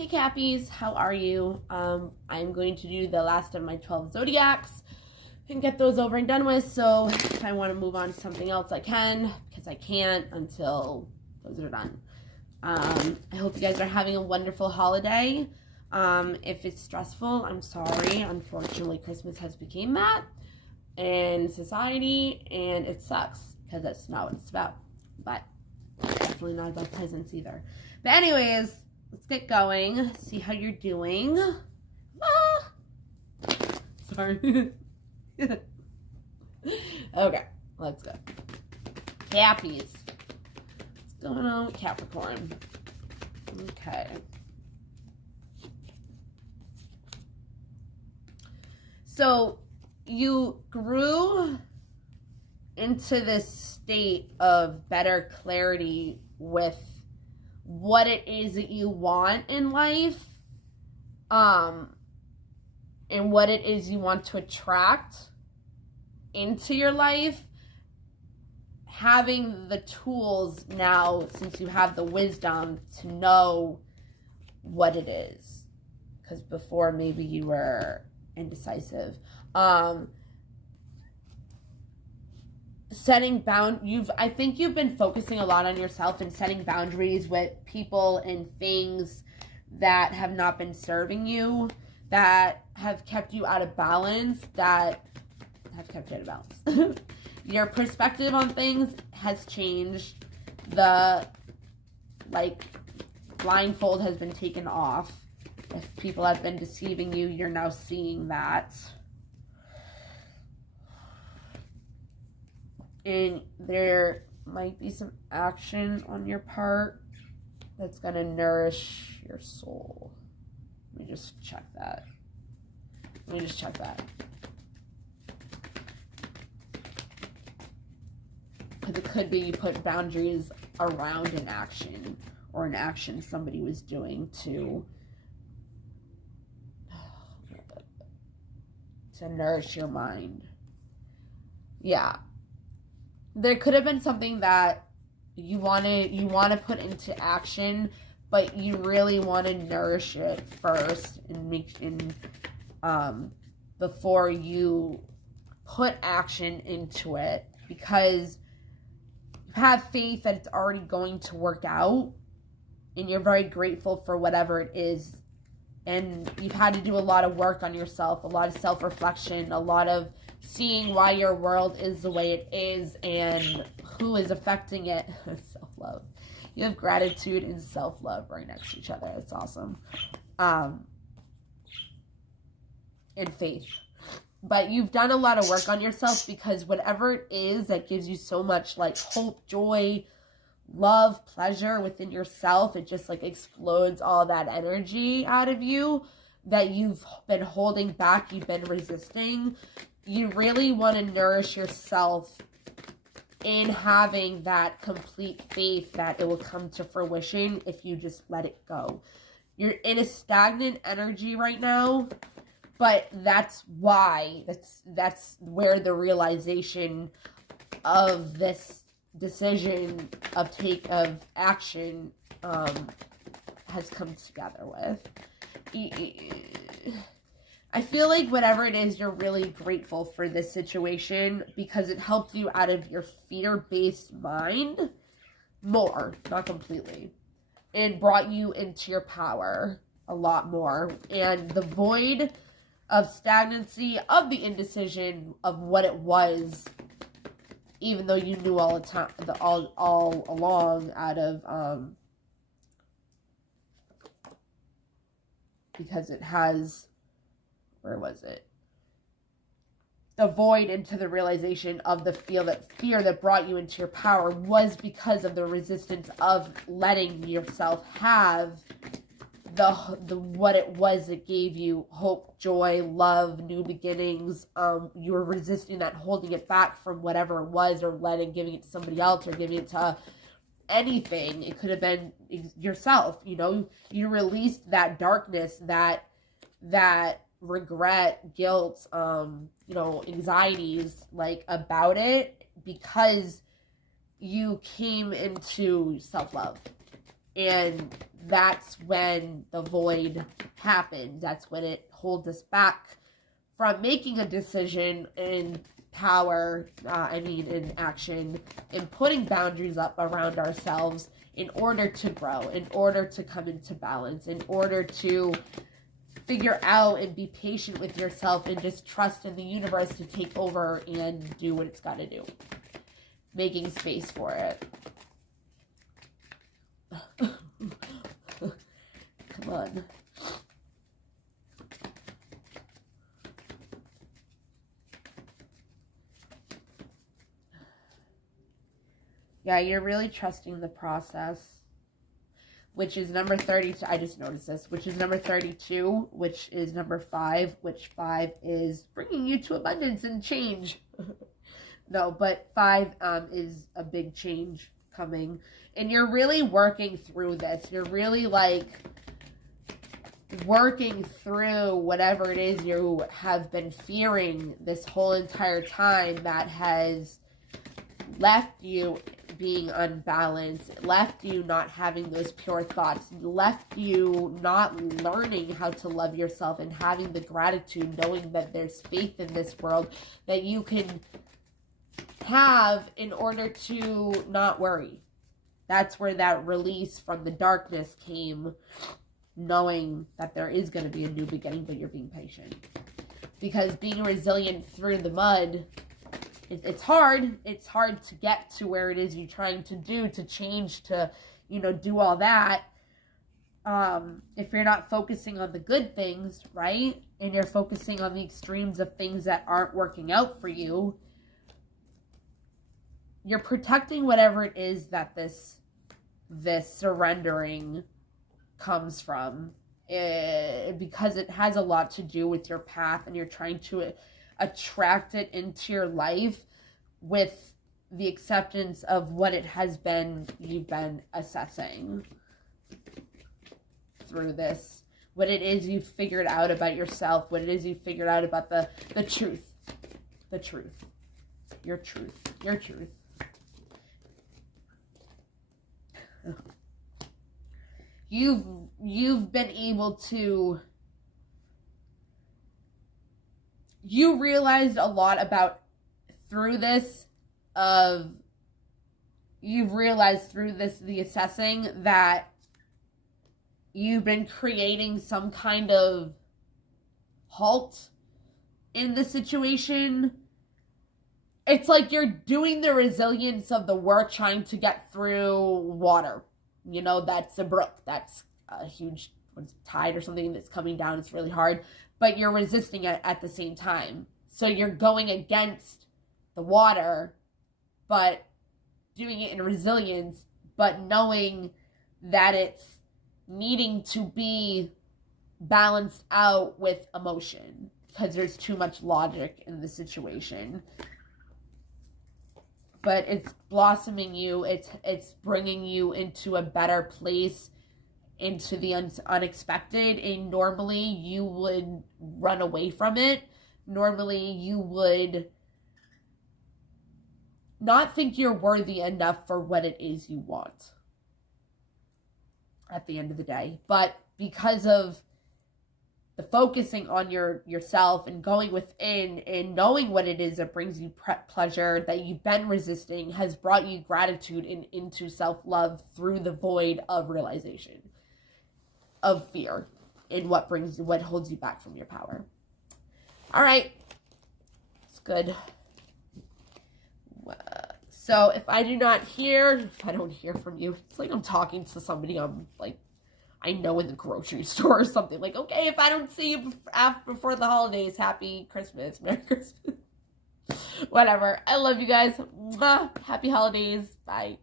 Hey Cappies, how are you? I'm going to do the last of my 12 zodiacs and get those over and done with. So if I want to move on to something else, I can, because I can't until those are done. I hope you guys are having a wonderful holiday. If it's stressful, I'm sorry. Unfortunately, Christmas has become that in society, and it sucks because that's not what it's about. But definitely not about presents either. But anyways, let's get going. See how you're doing. Sorry. Okay, let's go. Cappies. What's going on with Capricorn? Okay. So you grew into this state of better clarity with what it is that you want in life, and what it is you want to attract into your life. Having the tools now, since you have the wisdom to know what it is, because before maybe you were indecisive. I think you've been focusing a lot on yourself and setting boundaries with people and things that have not been serving you, that have kept you out of balance, Your perspective on things has changed. The blindfold has been taken off. If people have been deceiving you, you're now seeing that. And there might be some action on your part that's going to nourish your soul. Let me just check that. Because it could be you put boundaries around an action, or an action somebody was doing to nourish your mind. Yeah. There could have been something that you want to put into action, but you really want to nourish it first before you put action into it, because you have faith that it's already going to work out, and you're very grateful for whatever it is. And you've had to do a lot of work on yourself, a lot of self-reflection, a lot of seeing why your world is the way it is and who is affecting it. Self-love. You have gratitude and self-love right next to each other. It's awesome. And faith. But you've done a lot of work on yourself, because whatever it is that gives you so much hope, joy, love, pleasure within yourself, it just explodes all that energy out of you that you've been holding back, you've been resisting. You really want to nourish yourself in having that complete faith that it will come to fruition if you just let it go. You're in a stagnant energy right now, but that's why, that's where the realization of this decision of action has come together with. I feel like whatever it is, you're really grateful for this situation, because it helped you out of your fear-based mind more, not completely, and brought you into your power a lot more. And the void of stagnancy, of the indecision of what it was, even though you knew all the time, all along, out of because it has, where was it? The void into the realization of the fear that brought you into your power was because of the resistance of letting yourself have the what it was that gave you hope, joy, love, new beginnings. You were resisting that, holding it back from whatever it was, or giving it to somebody else, or giving it to anything. It could have been yourself. You released that darkness, that regret, guilt, anxieties about it, because you came into self-love And that's when the void happens. That's when it holds us back from making a decision in power, in action, and putting boundaries up around ourselves in order to grow, in order to come into balance, in order to figure out and be patient with yourself and just trust in the universe to take over and do what it's got to do. Making space for it. Come on. Yeah, you're really trusting the process, which is number 32. I just noticed this, which is number 32, which is number 5, which 5 is bringing you to abundance and change. No, but 5 is a big change coming. And you're really working through this. You're really like working through whatever it is you have been fearing this whole entire time that has left you being unbalanced, left you not having those pure thoughts, left you not learning how to love yourself and having the gratitude, knowing that there's faith in this world that you can have in order to not worry. That's where that release from the darkness came, knowing that there is going to be a new beginning, but you're being patient. Because being resilient through the mud, it's hard. It's hard to get to where it is you're trying to do, to change, to, do all that. If you're not focusing on the good things, right? And you're focusing on the extremes of things that aren't working out for you, you're protecting whatever it is that this surrendering comes from. Because it has a lot to do with your path, and you're trying to attract it into your life with the acceptance of what it has been you've been assessing through this, what it is you've figured out about yourself, what it is you've figured out about the truth, your truth. You've been able to, you realized a lot about through this, you've realized through this, the assessing, that you've been creating some kind of halt in the situation. It's like you're doing the resilience of the work trying to get through water. That's a brook. That's a huge tide or something that's coming down. It's really hard. But you're resisting it at the same time. So you're going against the water, but doing it in resilience, but knowing that it's needing to be balanced out with emotion because there's too much logic in the situation. But it's blossoming you. It's bringing you into a better place, into the unexpected. And normally you would run away from it. Normally you would not think you're worthy enough for what it is you want at the end of the day. But because of the focusing on yourself and going within and knowing what it is that brings you pleasure, that you've been resisting, has brought you gratitude and into self-love through the void of realization, of fear, and what holds you back from your power. All right. It's good. So if I don't hear from you, it's like I'm talking to somebody I know in the grocery store or something. Like, okay, if I don't see you before the holidays, happy Christmas, Merry Christmas. Whatever. I love you guys. Mwah. Happy holidays. Bye.